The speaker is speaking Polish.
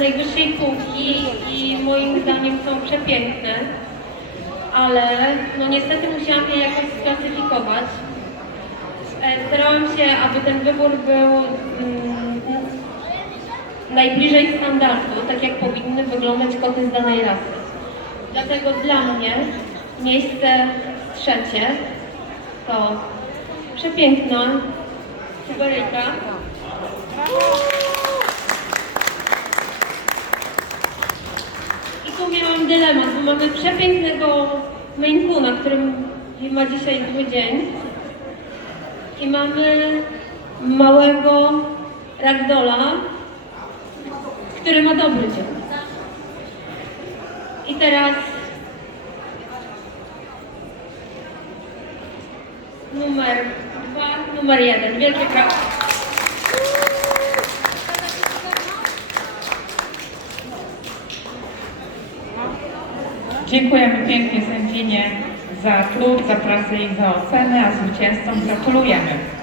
najwyższej półki i moim zdaniem są przepiękne, ale no niestety musiałam je jakoś sklasyfikować. E, Starałam się, aby ten wybór był mm, najbliżej standardu, tak jak powinny wyglądać koty z danej rasy. Dlatego dla mnie miejsce trzecie to przepiękna Syberyjka. Miałam dylemat, bo mamy przepięknego Maine którym ma dzisiaj zły dzień. I mamy małego Ragdola, który ma dobry dzień. I teraz numer dwa, numer jeden. Wielkie brawa. Dziękujemy pięknie sędzinie za trud, za pracę i za ocenę, a zwycięzcom gratulujemy.